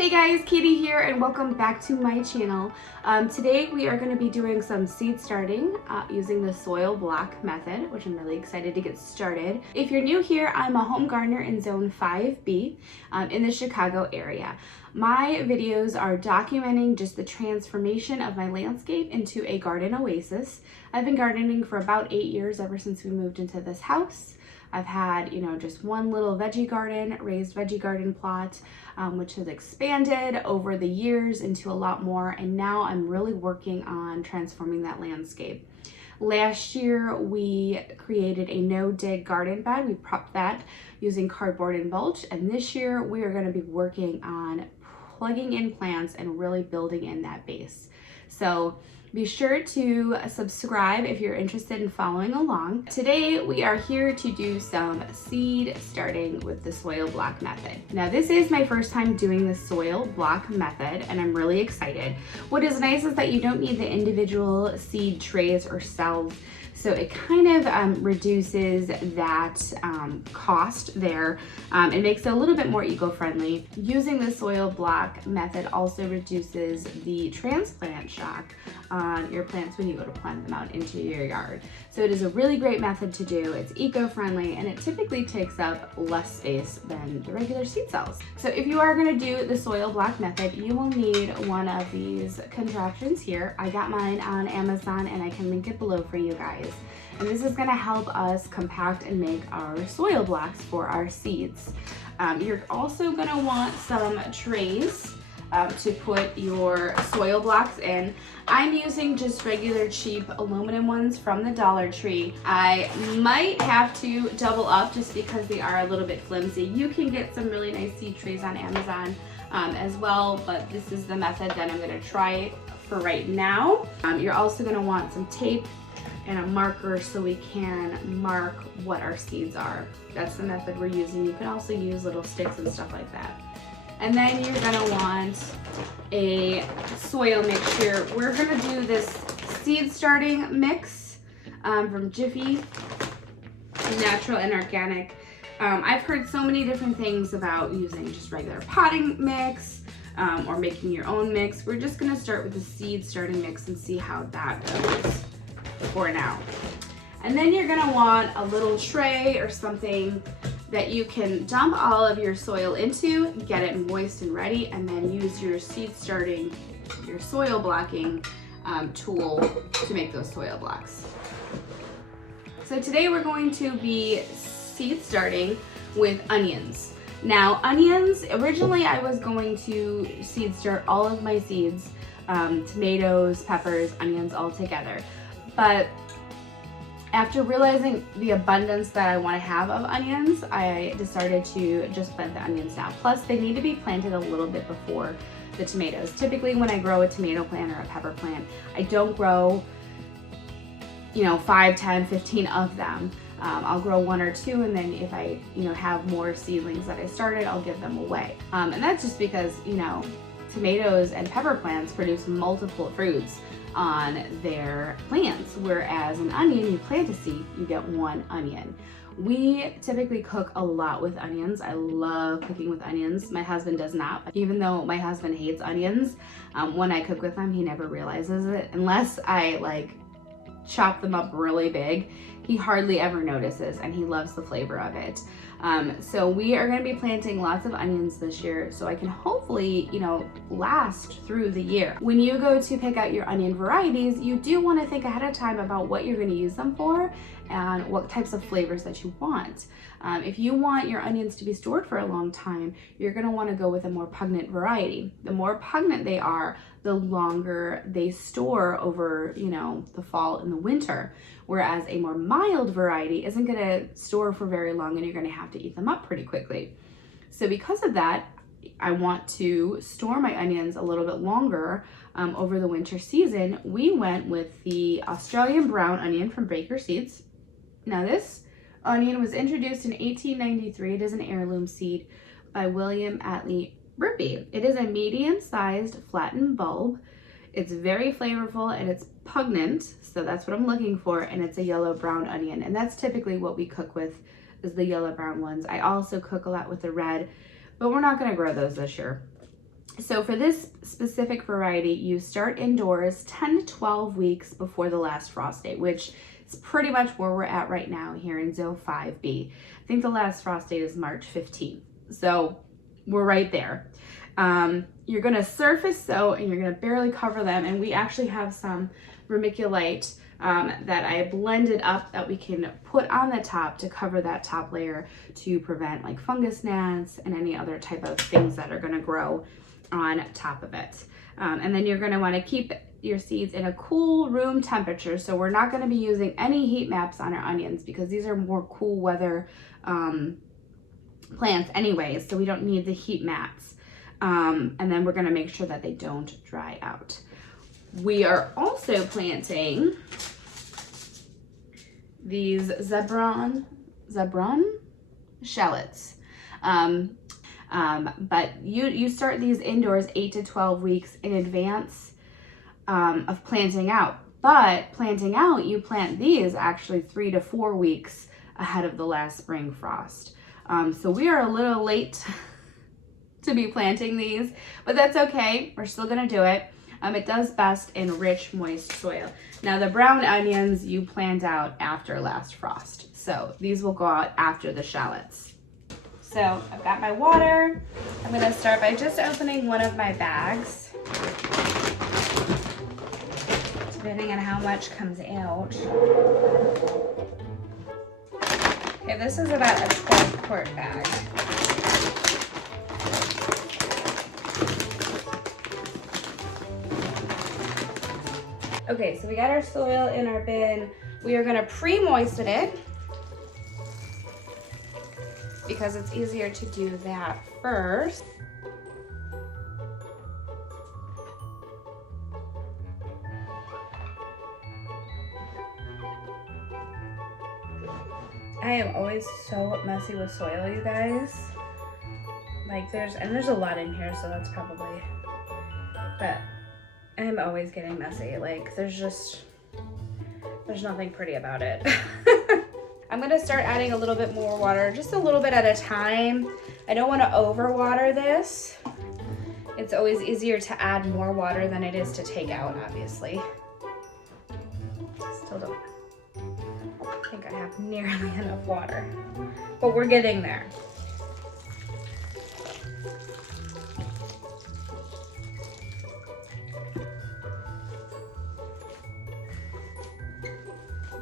Hey guys, Katie here and welcome back to my channel. Today we are going to be doing some seed starting using the soil block method, which I'm really excited to get started. If you're new here, I'm a home gardener in Zone 5B in the Chicago area. My videos are documenting just the transformation of my landscape into a garden oasis. I've been gardening for about 8 years, ever since we moved into this house. I've had, just one little veggie garden, raised veggie garden plot, which has expanded over the years into a lot more. And now I'm really working on transforming that landscape. Last year, we created a no-dig garden bed. We prepped that using cardboard and mulch. And this year, we are going to be working on plugging in plants and really building in that base. So be sure to subscribe if you're interested in following along. Today, we are here to do some seed starting with the soil block method. Now, this is my first time doing the soil block method, and I'm really excited. What is nice is that you don't need the individual seed trays or cells, so it kind of reduces that cost there. It makes it a little bit more eco-friendly. Using the soil block method also reduces the transplant shock on your plants when you go to plant them out into your yard. So it is a really great method to do. It's eco-friendly and it typically takes up less space than the regular seed cells. So if you are gonna do the soil block method, you will need one of these contraptions here. I got mine on Amazon and I can link it below for you guys. And this is gonna help us compact and make our soil blocks for our seeds. You're also gonna want some trays to put your soil blocks in. I'm using just regular cheap aluminum ones from the Dollar Tree. I might have to double up just because they are a little bit flimsy. You can get some really nice seed trays on Amazon as well, but this is the method that I'm gonna try for right now. You're also gonna want some tape and a marker so we can mark what our seeds are. That's the method we're using. You can also use little sticks and stuff like that. And then you're gonna want a soil mixture. We're gonna do this seed starting mix from Jiffy, natural and organic. I've heard so many different things about using just regular potting mix or making your own mix. We're just gonna start with the seed starting mix and see how that goes for now. And then you're gonna want a little tray or something that you can dump all of your soil into, get it moist and ready, and then use your seed starting, your soil blocking tool to make those soil blocks. So today we're going to be seed starting with onions. Now onions, originally I was going to seed start all of my seeds, tomatoes, peppers, onions all together. But after realizing the abundance that I want to have of onions, I decided to just plant the onions now. Plus, they need to be planted a little bit before the tomatoes. Typically, when I grow a tomato plant or a pepper plant, I don't grow, 5, 10, 15 of them. I'll grow 1 or 2, and then if I, have more seedlings that I started, I'll give them away. And that's just because, tomatoes and pepper plants produce multiple fruits on their plants, whereas an onion, you plant a seed, you get 1 onion. We typically cook a lot with onions. I love cooking with onions. My husband does not. Even though my husband hates onions, when I cook with him, he never realizes it. Unless I chop them up really big, he hardly ever notices, and he loves the flavor of it. So we are going to be planting lots of onions this year so I can hopefully, last through the year. When you go to pick out your onion varieties, you do want to think ahead of time about what you're going to use them for and what types of flavors that you want. If you want your onions to be stored for a long time, you're going to want to go with a more pungent variety. The more pungent they are, the longer they store over, the fall and the winter. Whereas a more mild variety isn't going to store for very long and you're going to have to eat them up pretty quickly. So because of that, I want to store my onions a little bit longer over the winter season. We went with the Australian brown onion from Baker Seeds. Now this onion was introduced in 1893. It is an heirloom seed by William Atlee Rippey. It is a medium-sized flattened bulb. It's very flavorful and it's pungent, so that's what I'm looking for, and it's a yellow-brown onion, and that's typically what we cook with, is the yellow-brown ones. I also cook a lot with the red, but we're not going to grow those this year. So for this specific variety, you start indoors 10 to 12 weeks before the last frost date, which is pretty much where we're at right now here in Zone 5B. I think the last frost date is March 15th. So we're right there. You're gonna surface sow and you're gonna barely cover them. And we actually have some vermiculite that I blended up that we can put on the top to cover that top layer to prevent like fungus gnats and any other type of things that are gonna grow on top of it. And then you're going to want to keep your seeds in a cool room temperature. So we're not going to be using any heat maps on our onions because these are more cool weather plants anyways, so we don't need the heat mats. And then we're going to make sure that they don't dry out. We are also planting these zebron shallots. But you start these indoors 8 to 12 weeks in advance of planting out. But planting out, you plant these actually 3 to 4 weeks ahead of the last spring frost. So we are a little late to be planting these, but that's okay. We're still gonna do it. It does best in rich, moist soil. Now the brown onions you plant out after last frost. So these will go out after the shallots. So I've got my water. I'm gonna start by just opening one of my bags, depending on how much comes out. Okay, this is about a 12-quart bag. Okay, so we got our soil in our bin. We are gonna pre-moisten it, because it's easier to do that first. I am always so messy with soil, you guys. Like there's a lot in here, so that's probably, but I'm always getting messy. Like there's nothing pretty about it. I'm gonna start adding a little bit more water, just a little bit at a time. I don't wanna overwater this. It's always easier to add more water than it is to take out, obviously. Still don't think I have nearly enough water, but we're getting there.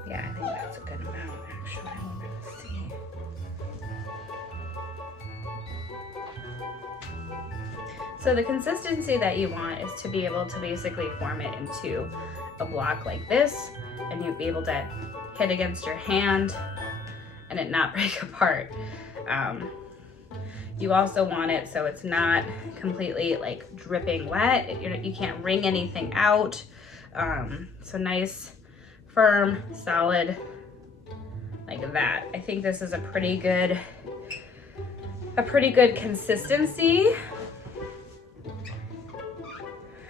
Yeah, I think that's a good amount, actually. We're gonna see. So the consistency that you want is to be able to basically form it into a block like this, and you'll be able to hit against your hand and it not break apart. You also want it so it's not completely like dripping wet. You can't wring anything out. So nice, firm, solid, like that. I think this is a pretty good consistency.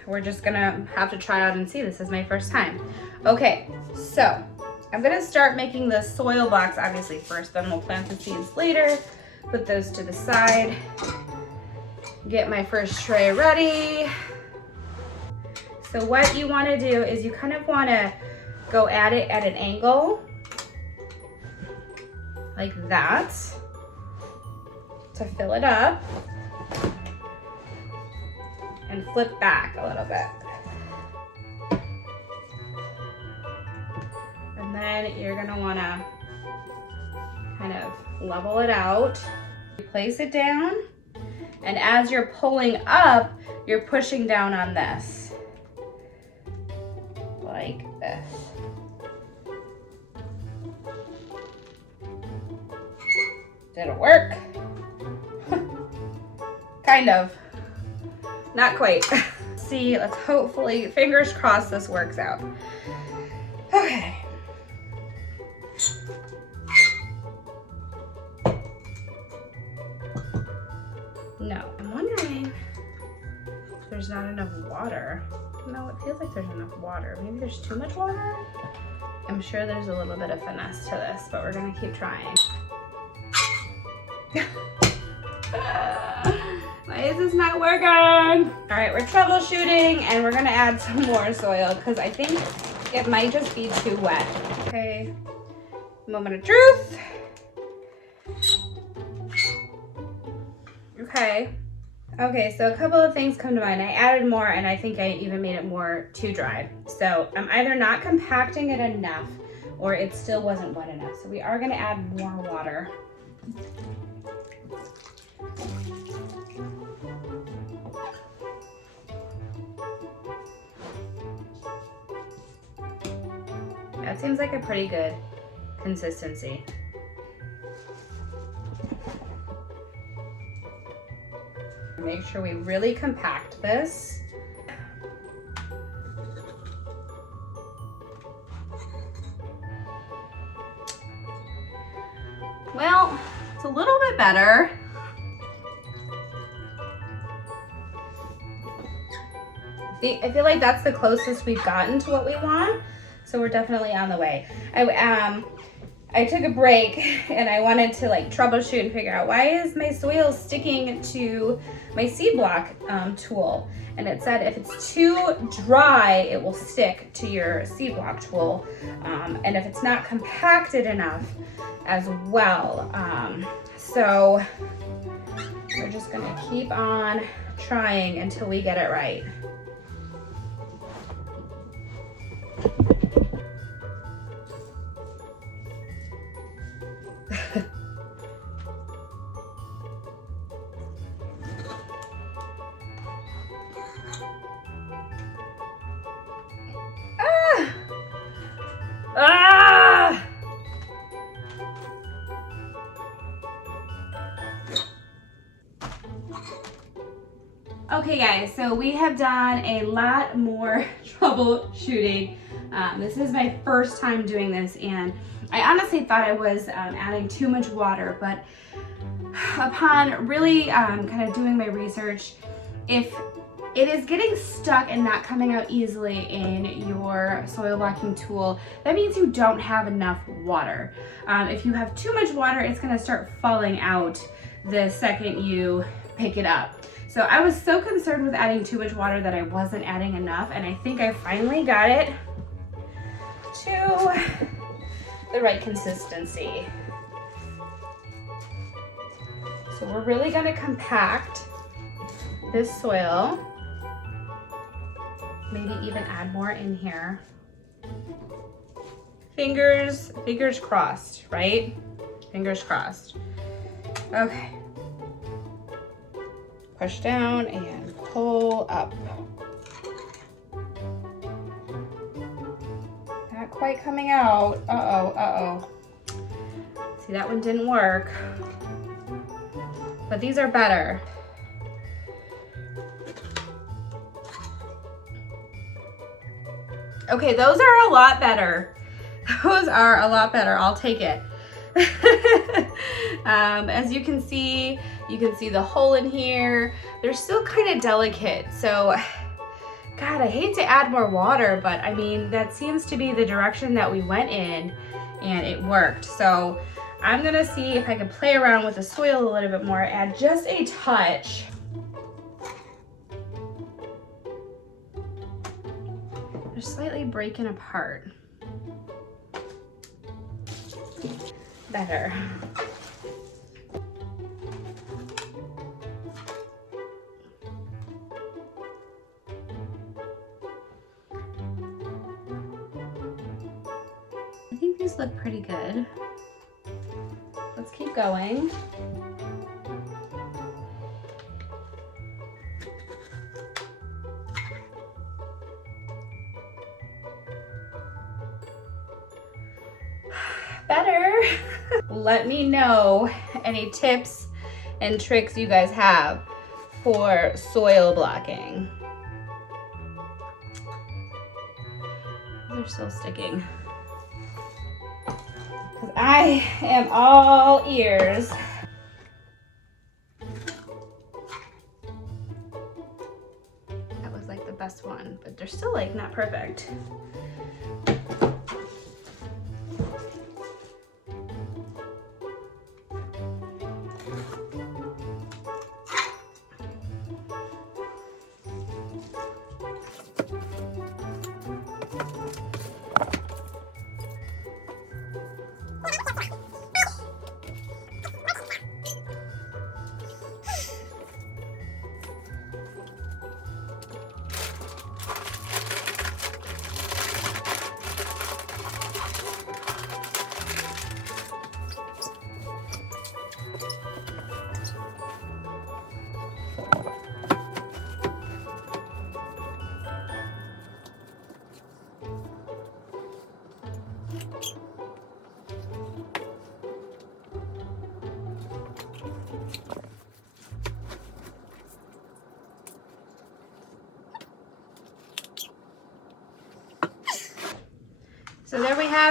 We're just gonna have to try out and see. This is my first time. Okay, so I'm gonna start making the soil blocks obviously first, then we'll plant the seeds later. Put those to the side. Get my first tray ready. So what you wanna do is you kind of wanna go at it at an angle, like that, to fill it up, and flip back a little bit. And then you're gonna wanna kind of level it out. You place it down, and as you're pulling up, you're pushing down on this, like this. Did it work? Kind of. Not quite. See, let's hopefully, fingers crossed, this works out. Okay. No, I'm wondering if there's not enough water. No, it feels like there's enough water. Maybe there's too much water? I'm sure there's a little bit of finesse to this, but we're gonna keep trying. My Why is this not working? All right, we're troubleshooting and we're gonna add some more soil because I think it might just be too wet. Okay, moment of truth. Okay, so a couple of things come to mind. I added more and I think I even made it more too dry. So I'm either not compacting it enough or it still wasn't wet enough. So we are gonna add more water. That seems like a pretty good consistency. Make sure we really compact this. Well, it's a little bit better. I feel like that's the closest we've gotten to what we want. So we're definitely on the way. I took a break and I wanted to like troubleshoot and figure out why is my soil sticking to my seed block tool. And it said if it's too dry, it will stick to your seed block tool. And if it's not compacted enough as well. So we're just gonna keep on trying until we get it right. Okay guys, so we have done a lot more troubleshooting. This is my first time doing this and I honestly thought I was adding too much water, but upon really kind of doing my research, if it is getting stuck and not coming out easily in your soil blocking tool, that means you don't have enough water. If you have too much water, it's gonna start falling out the second you pick it up. So I was so concerned with adding too much water that I wasn't adding enough, and I think I finally got it to the right consistency. So we're really gonna compact this soil. Maybe even add more in here. Fingers crossed, right? Fingers crossed. Okay. Push down and pull up. Not quite coming out. Uh-oh. See, that one didn't work. But these are better. Okay, those are a lot better. Those are a lot better. I'll take it. As you can see the hole in here. They're still kind of delicate. So, God, I hate to add more water, but I mean, that seems to be the direction that we went in and it worked. So I'm gonna see if I can play around with the soil a little bit more, add just a touch. They're slightly breaking apart. Better. I think these look pretty good. Let's keep going. Better. Let me know any tips and tricks you guys have for soil blocking. They're still sticking. 'Cause I am all ears. That was like the best one, but they're still like not perfect.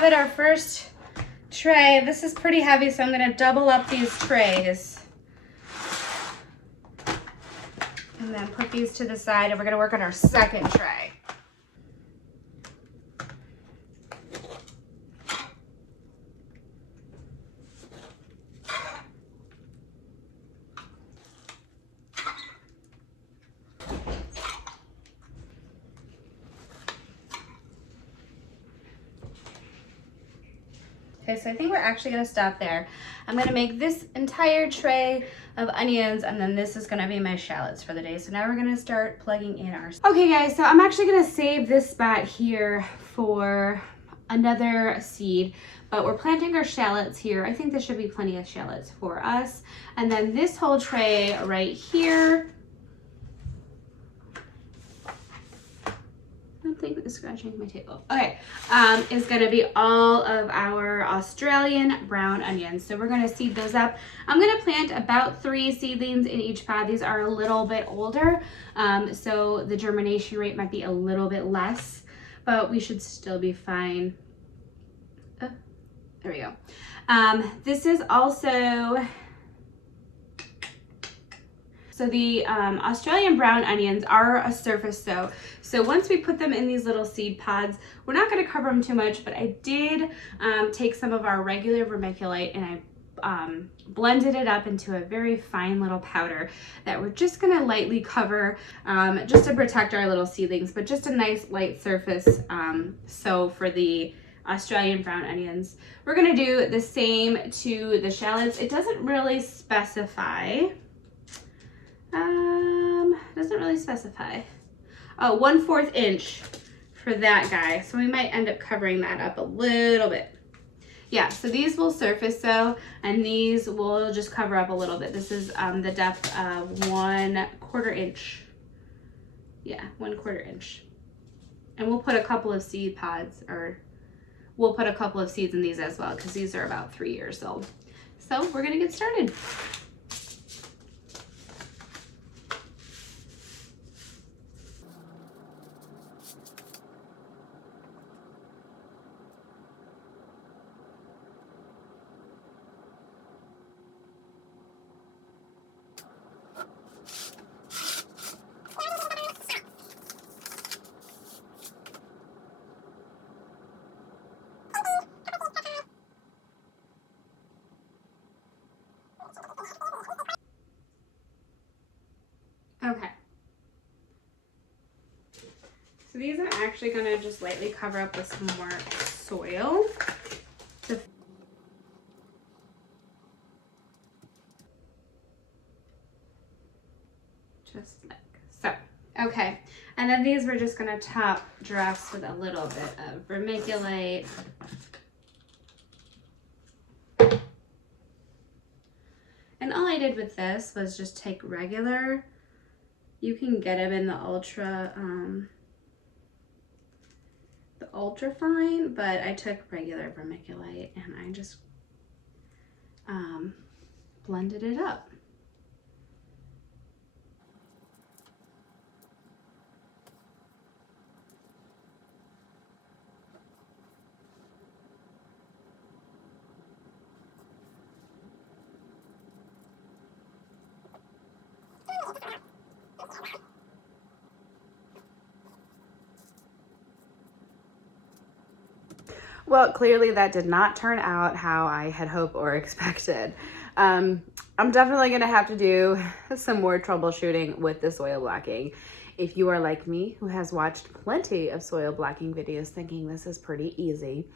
have it, our first tray. This is pretty heavy, so I'm gonna double up these trays. And then put these to the side, and we're gonna work on our second tray. Okay, so I think we're actually gonna stop there. I'm gonna make this entire tray of onions, and then this is gonna be my shallots for the day. So now we're gonna start plugging in our... Okay guys, so I'm actually gonna save this spot here for another seed, but we're planting our shallots here. I think there should be plenty of shallots for us. And then this whole tray right here, I think it's scratching my table. Okay, is gonna be all of our Australian brown onions. So we're gonna seed those up. I'm gonna plant about 3 seedlings in each pod. These are a little bit older, so the germination rate might be a little bit less, but we should still be fine. Oh, there we go. This is also... So the Australian brown onions are a surface sow. So once we put them in these little seed pods, we're not gonna cover them too much, but I did take some of our regular vermiculite and I blended it up into a very fine little powder that we're just gonna lightly cover just to protect our little seedlings, but just a nice light surface sow for the Australian brown onions. We're gonna do the same to the shallots. It doesn't really specify. Doesn't really specify. Oh, 1/4 inch for that guy. So we might end up covering that up a little bit. Yeah, so these will surface sow, and these will just cover up a little bit. This is the depth of 1/4 inch. Yeah, 1/4 inch. And we'll put a couple of seed pods, or we'll put a couple of seeds in these as well, because these are about 3 years old. So we're gonna get started. Okay. So these I'm actually gonna just lightly cover up with some more soil. Just like so. Okay. And then these we're just gonna top dress with a little bit of vermiculite. And all I did with this was just take regular, you can get them in the ultra fine, but I took regular vermiculite and I just blended it up. Well, clearly that did not turn out how I had hoped or expected. I'm definitely gonna have to do some more troubleshooting with the soil blocking. If you are like me, who has watched plenty of soil blocking videos thinking this is pretty easy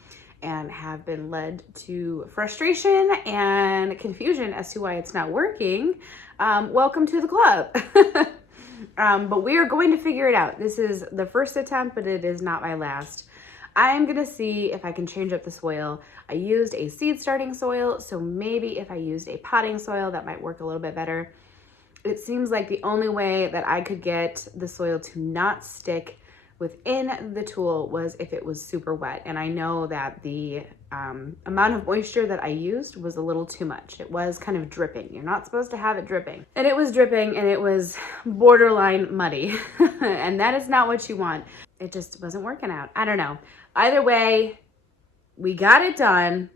and have been led to frustration and confusion as to why it's not working, welcome to the club. But we are going to figure it out. This is the first attempt, but it is not my last. I'm gonna see if I can change up the soil. I used a seed starting soil, so maybe if I used a potting soil, that might work a little bit better. It seems like the only way that I could get the soil to not stick within the tool was if it was super wet. And I know that the amount of moisture that I used was a little too much. It was kind of dripping. You're not supposed to have it dripping. And it was dripping and it was borderline muddy. And that is not what you want. It just wasn't working out. I don't know. Either way, we got it done.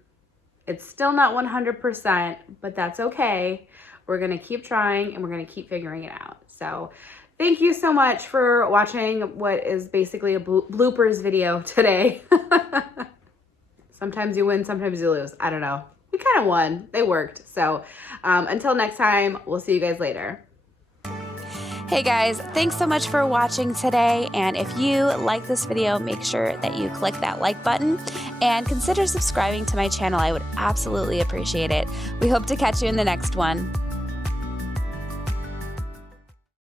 It's still not 100%, but that's okay. We're gonna keep trying and we're gonna keep figuring it out. So thank you so much for watching what is basically a bloopers video today. Sometimes you win, sometimes you lose. I don't know. We kind of won. They worked. So until next time, we'll see you guys later. Hey guys, thanks so much for watching today, and if you like this video, make sure that you click that like button and consider subscribing to my channel. I would absolutely appreciate it. We hope to catch you in the next one.